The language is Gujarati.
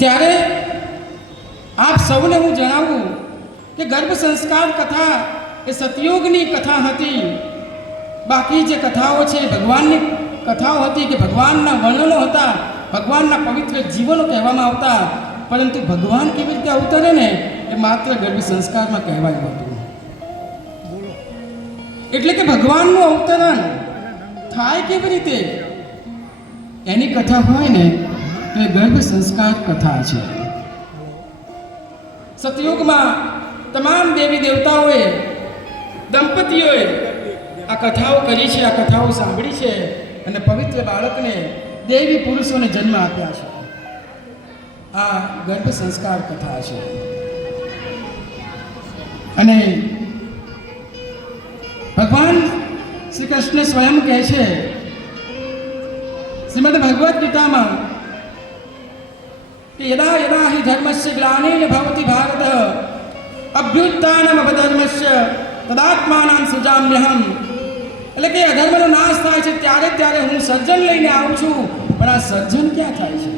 ત્યારે આપ સૌને હું જણાવું કે ગર્ભ સંસ્કાર કથા એ સતયુગની કથા હતી. બાકી જે કથાઓ છે ભગવાનની કથાઓ હતી કે ભગવાનના વર્ણનો હતા, ભગવાનના પવિત્ર જીવનો કહેવામાં આવતા. પરંતુ ભગવાન કેવી રીતે અવતરે ને એ માત્ર ગર્ભ સંસ્કારમાં કહેવાયું હતું. એટલે કે ભગવાનનું અવતરણ થાય કેવી રીતે એની કથા હોય ને તો એ ગર્ભ સંસ્કાર કથા છે. સતયુગમાં તમામ દેવી દેવતાઓએ, દંપતીઓએ આ કથાઓ કરી છે, આ કથાઓ સાંભળી છે અને પવિત્ર બાળકને, દેવી પુરુષોને જન્મ આપ્યા છે. આ ગર્ભ સંસ્કાર કથા છે. અને ભગવાન શ્રી કૃષ્ણ સ્વયં કહે છે શ્રીમદ ભગવદ્ ગીતામાં કે યદા યદા હિ ધર્મસ્ય ગ્લાનિર્ ભવતિ ભારત અભ્યુત્થાનમ અધર્મસ્ય તદાત્માનં સૃજામ્યહમ. એટલે કે અધર્મનો નાશ થાય છે ત્યારે ત્યારે હું સર્જન લઈને આવું છું. પણ આ સર્જન ક્યાં થાય છે?